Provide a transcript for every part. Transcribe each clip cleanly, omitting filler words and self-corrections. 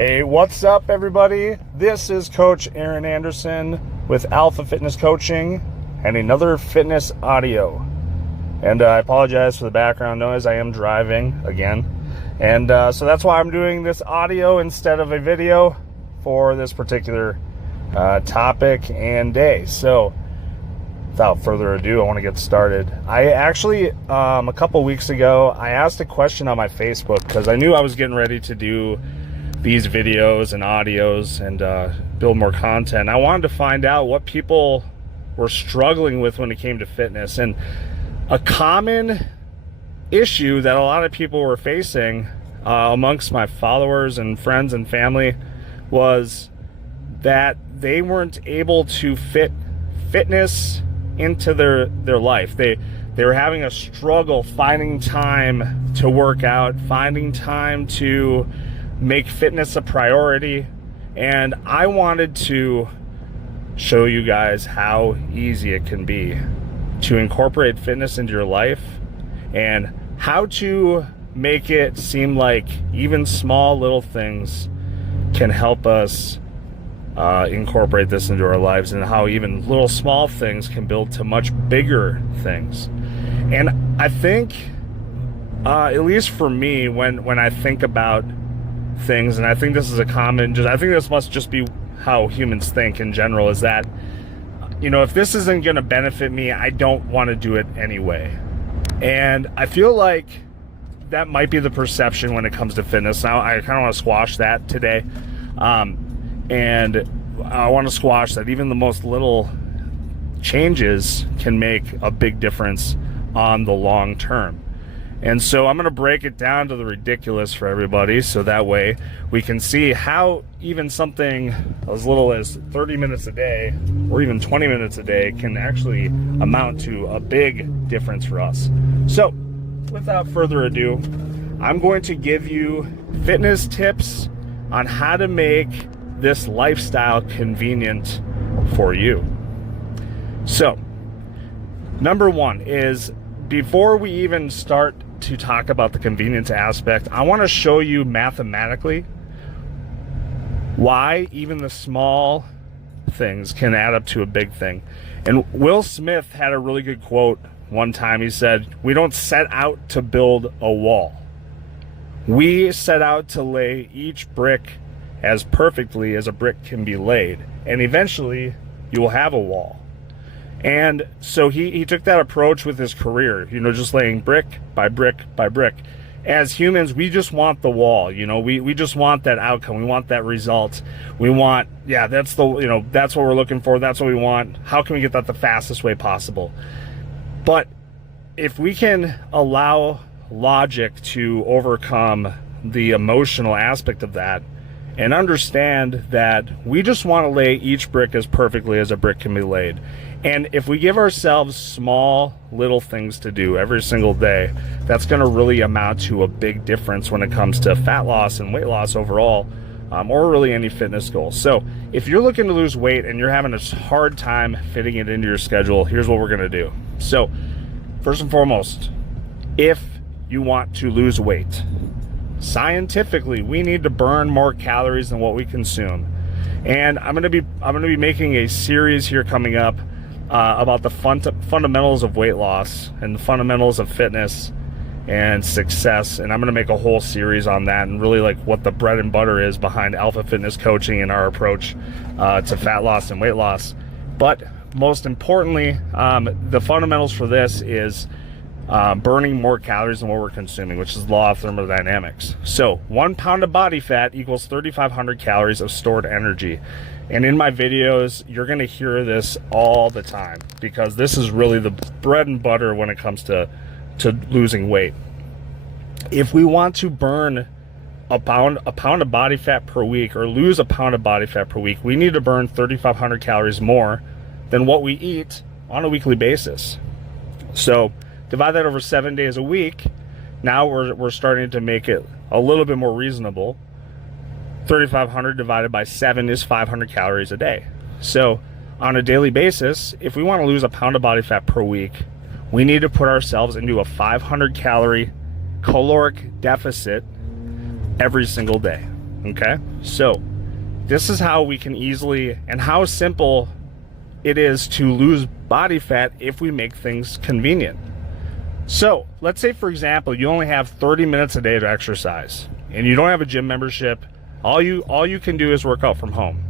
Hey, what's up, everybody? This is Coach Aaron Anderson with Alpha Fitness Coaching and another fitness audio. And I apologize for the background noise. I am driving again. And so that's why I'm doing this audio instead of a video for this particular topic and day. So without further ado, I want to get started. I actually, a couple weeks ago, I asked a question on my Facebook because I knew I was getting ready to do these videos and audios and build more content. I wanted to find out what people were struggling with when it came to fitness. And a common issue that a lot of people were facing amongst my followers and friends and family was that they weren't able to fit fitness into their life. They were having a struggle finding time to work out, finding time to make fitness a priority. And I wanted to show you guys how easy it can be to incorporate fitness into your life and how to make it seem like even small little things can help us incorporate this into our lives, and how even little small things can build to much bigger things. And I think, at least for me, when I think about things, and I think this is a common, I think this must just be how humans think in general, is that, you know, if this isn't going to benefit me, I don't want to do it anyway. And I feel like that might be the perception when it comes to fitness. Now, I kind of want to squash that today. And I want to squash that even the most little changes can make a big difference on the long term. And so I'm going to break it down to the ridiculous for everybody, so that way we can see how even something as little as 30 minutes a day or even 20 minutes a day can actually amount to a big difference for us. So without further ado, I'm going to give you fitness tips on how to make this lifestyle convenient for you. So number one is, before we even start to talk about the convenience aspect, I want to show you mathematically why even the small things can add up to a big thing. And Will Smith had a really good quote one time. He said, "We don't set out to build a wall. We set out to lay each brick as perfectly as a brick can be laid, and eventually you will have a wall." And so he took that approach with his career, you know, just laying brick by brick by brick. As humans, we just want the wall, you know, we just want that outcome. We want that result. We want, yeah, that's the, you know, that's what we're looking for. That's what we want. How can we get that the fastest way possible? But if we can allow logic to overcome the emotional aspect of that and understand that we just want to lay each brick as perfectly as a brick can be laid. And if we give ourselves small little things to do every single day, that's going to really amount to a big difference when it comes to fat loss and weight loss overall, or really any fitness goals. So if you're looking to lose weight and you're having a hard time fitting it into your schedule, here's what we're going to do. So first and foremost, if you want to lose weight, scientifically, we need to burn more calories than what we consume. And I'm going to be making a series here coming up about the fundamentals of weight loss and the fundamentals of fitness and success. And I'm going to make a whole series on that, and really like what the bread and butter is behind Alpha Fitness Coaching and our approach to fat loss and weight loss. But most importantly, the fundamentals for this is burning more calories than what we're consuming, which is the law of thermodynamics. So 1 pound of body fat equals 3,500 calories of stored energy. And in my videos, you're going to hear this all the time, because this is really the bread and butter when it comes to losing weight. If we want to burn a pound of body fat per week, or lose a pound of body fat per week, we need to burn 3,500 calories more than what we eat on a weekly basis. So divide that over 7 days a week. Now we're starting to make it a little bit more reasonable. 3,500 divided by 7 is 500 calories a day. So on a daily basis, if we want to lose a pound of body fat per week, we need to put ourselves into a 500 calorie caloric deficit every single day. Okay, so this is how we can easily, and how simple it is to lose body fat if we make things convenient. So let's say, for example, you only have 30 minutes a day to exercise and you don't have a gym membership. All you can do is work out from home.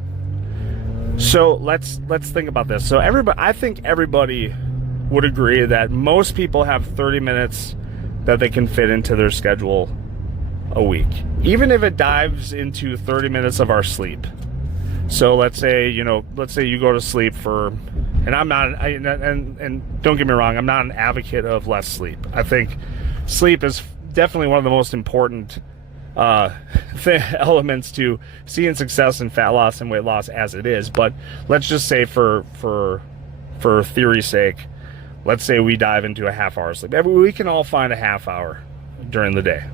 So let's think about this. So I think everybody would agree that most people have 30 minutes that they can fit into their schedule a week, even if it dives into 30 minutes of our sleep. So let's say you go to sleep for, and I'm not, and don't get me wrong, I'm not an advocate of less sleep. I think sleep is definitely one of the most important elements to seeing success in fat loss and weight loss as it is. But let's just say for theory's sake, let's say we dive into a half hour sleep. We can all find a half hour during the day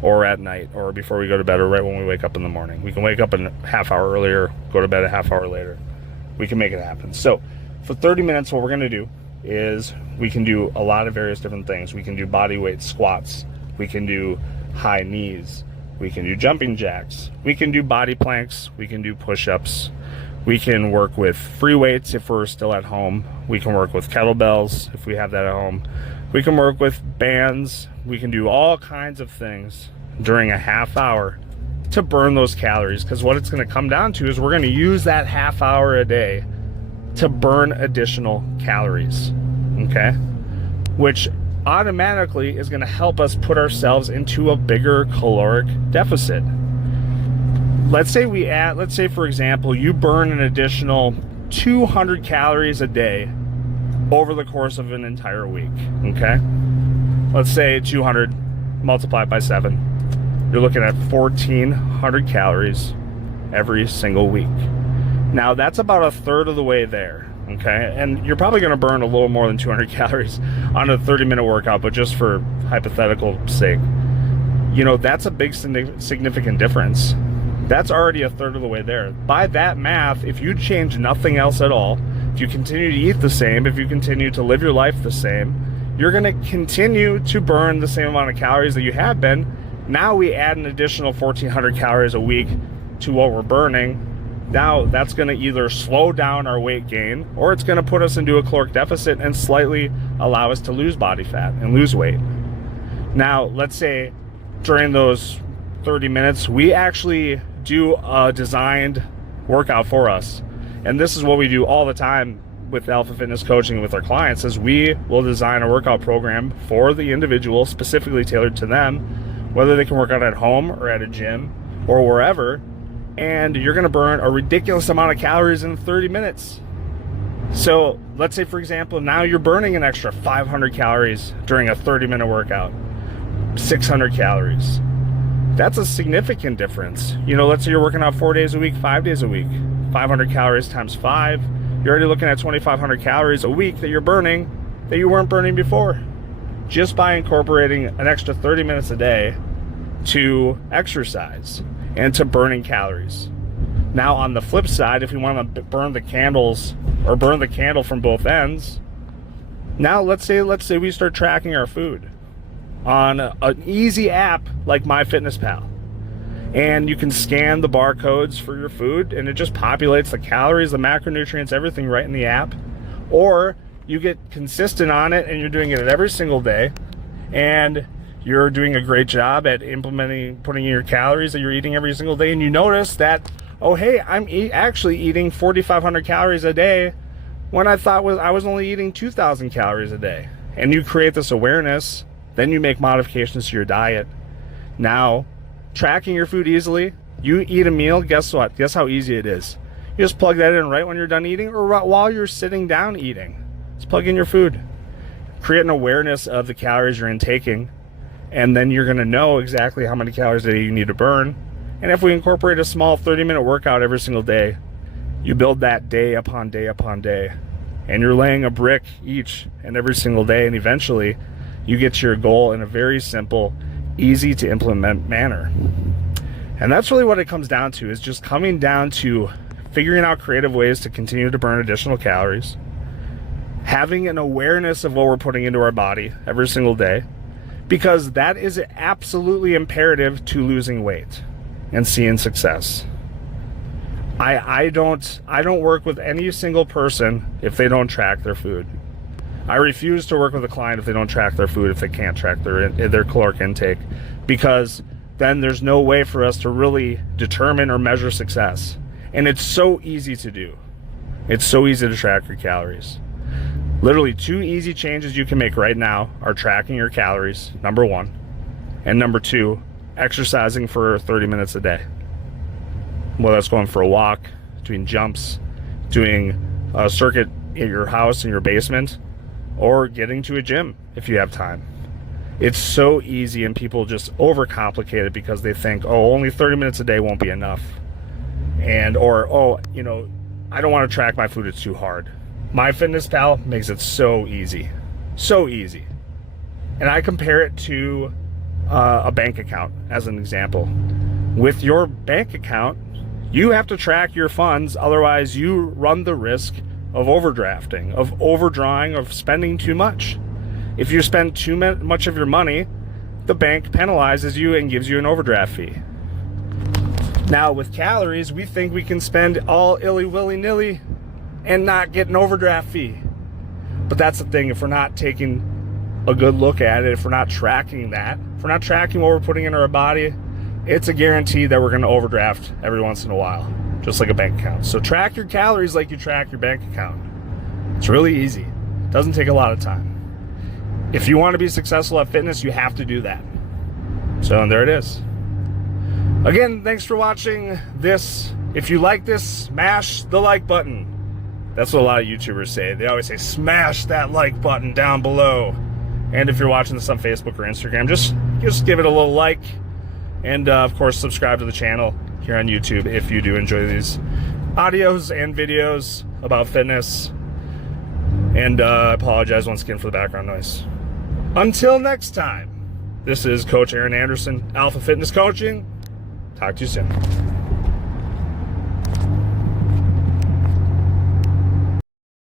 or at night or before we go to bed or right when we wake up in the morning. We can wake up a half hour earlier, go to bed a half hour later. We can make it happen. So for 30 minutes, what we're going to do is we can do a lot of various different things. We can do body weight squats. We can do high knees. We can do jumping jacks. We can do body planks. We can do push-ups. We can work with free weights if we're still at home. We can work with kettlebells if we have that at home. We can work with bands. We can do all kinds of things during a half hour to burn those calories, because what it's going to come down to is we're going to use that half hour a day to burn additional calories, okay? Which automatically is going to help us put ourselves into a bigger caloric deficit. Let's say for example, you burn an additional 200 calories a day over the course of an entire week, okay? Let's say 200 multiplied by 7. You're looking at 1,400 calories every single week. Now, that's about a third of the way there, okay? And you're probably going to burn a little more than 200 calories on a 30-minute workout, but just for hypothetical sake, that's a big significant difference. That's already a third of the way there. By that math, if you change nothing else at all, if you continue to eat the same, if you continue to live your life the same, you're going to continue to burn the same amount of calories that you have been. Now we add an additional 1,400 calories a week to what we're burning. Now that's going to either slow down our weight gain, or it's going to put us into a caloric deficit and slightly allow us to lose body fat and lose weight. Now, let's say during those 30 minutes, we actually do a designed workout for us. And this is what we do all the time with Alpha Fitness Coaching with our clients, is we will design a workout program for the individual, specifically tailored to them, whether they can work out at home or at a gym or wherever, and you're going to burn a ridiculous amount of calories in 30 minutes. So let's say, for example, now you're burning an extra 500 calories during a 30-minute workout, 600 calories. That's a significant difference. Let's say you're working out 4 days a week, 5 days a week, 500 calories times 5. You're already looking at 2,500 calories a week that you're burning that you weren't burning before, just by incorporating an extra 30 minutes a day to exercise and to burning calories. Now, on the flip side, if we want to burn the candles or burn the candle from both ends, now let's say we start tracking our food on an easy app like MyFitnessPal, and you can scan the barcodes for your food and it just populates the calories, the macronutrients, everything right in the app. Or you get consistent on it and you're doing it every single day, and you're doing a great job at putting in your calories that you're eating every single day, and you notice that, oh hey, I'm actually eating 4,500 calories a day when I thought I was only eating 2,000 calories a day. And you create this awareness, then you make modifications to your diet. Now, tracking your food easily, you eat a meal, guess what? Guess how easy it is? You just plug that in right when you're done eating, or while you're sitting down eating. Just plug in your food. Create an awareness of the calories you're intaking, and then you're going to know exactly how many calories a day you need to burn. And if we incorporate a small 30-minute workout every single day, you build that day upon day upon day, and you're laying a brick each and every single day, and eventually you get to your goal in a very simple, easy to implement manner. And that's really what it comes down to, is just coming down to figuring out creative ways to continue to burn additional calories, having an awareness of what we're putting into our body every single day, because that is absolutely imperative to losing weight. and seeing success. I don't work with any single person if they don't track their food. I refuse to work with a client if they don't track their food, if they can't track their caloric intake, because then there's no way for us to really determine or measure success. And it's so easy to do. It's so easy to track your calories. Literally 2 easy changes you can make right now are tracking your calories, number 1, and number 2, exercising for 30 minutes a day. Whether that's going for a walk, doing jumps, doing a circuit in your house, in your basement, or getting to a gym if you have time. It's so easy, and people just overcomplicate it because they think, oh, only 30 minutes a day won't be enough. Or, oh, I don't want to track my food, it's too hard. MyFitnessPal makes it so easy. So easy. And I compare it to a bank account as an example. With your bank account, you have to track your funds, otherwise you run the risk of overdrafting, of overdrawing, of spending too much. If you spend too much of your money, the bank penalizes you and gives you an overdraft fee. Now with calories, we think we can spend all willy-nilly and not get an overdraft fee. But that's the thing, if we're not taking a good look at it, if we're not tracking that, if we're not tracking what we're putting in our body, it's a guarantee that we're going to overdraft every once in a while, just like a bank account. So track your calories like you track your bank account. It's really easy. It doesn't take a lot of time. If you want to be successful at fitness, you have to do that. So there it is. Again, thanks for watching this. If you like this, smash the like button. That's what a lot of YouTubers say. They always say, smash that like button down below. And if you're watching this on Facebook or Instagram, just give it a little like. And of course, subscribe to the channel here on YouTube if you do enjoy these audios and videos about fitness. And I apologize once again for the background noise. Until next time, this is Coach Aaron Anderson, Alpha Fitness Coaching. Talk to you soon.